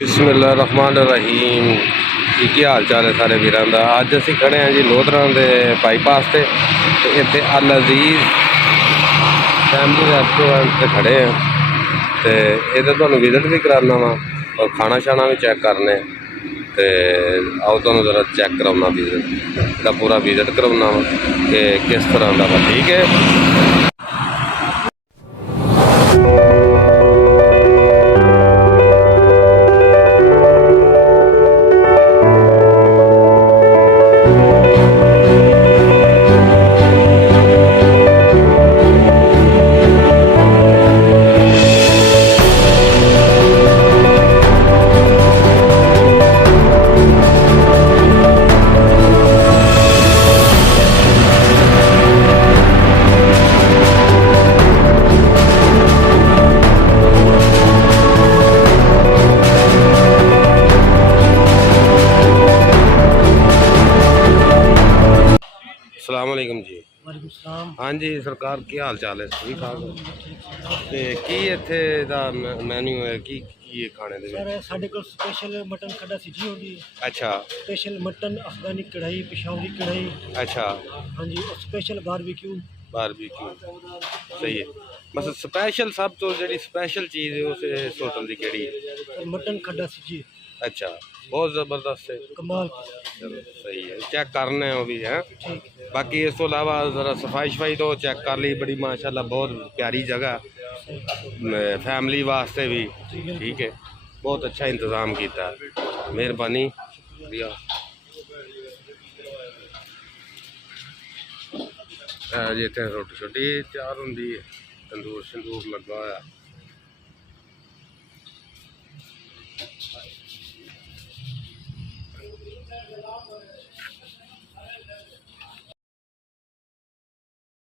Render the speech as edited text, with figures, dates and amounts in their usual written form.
बिस्मिल्लाहिर्रहमानिर्रहीम जी की हाल चाल है सारे वीरों का। अज असी खड़े हैं जी लोधरा के बाईपास से इतने अल अजीज फैमिली रेस्टोरेंट से खड़े हैं तो इधर तुहानू विजिट भी कराना वा और खाना शाना भी चैक करने। तो आओ तुहानू जरा चैक कराना विजिट का पूरा विजिट कराना वा कि किस तरह का वा। ठीक है। अस्सलाम वालेकुम जी। वालेकुम सलाम। हाँ जी सरकार की हाल चाल है? ठीक ठाक तो की इत्थे दा मैन्यू है की खाने दे सर साढ़े को स्पेशल मटन खड्डा सिजी होगी। अच्छा स्पेशल मटन अफगानी कढ़ाई पिशावरी कढ़ाई। अच्छा हाँ जी और स्पेशल बारबेक्यू। सही है। बस स्पेशल सब तो जी स्पेशल चीज़ है उस होटल की केड़ी है? मटन खड्डा सिजी। अच्छा बहुत ज़बरदस्त है। कमाल। चलो सही है चेक करने वो भी है। ठीक। बाकी इस तो अलावा ज़रा सफाई शफाई तो चेक कर ली बड़ी माशाल्लाह बहुत प्यारी जगह फैमिली वास्ते भी। ठीक है बहुत अच्छा इंतज़ाम किया मेहरबानी भैया। जी इतने रोटी शोटी तैयार होंगी तंदूर शंदूर लगा होया।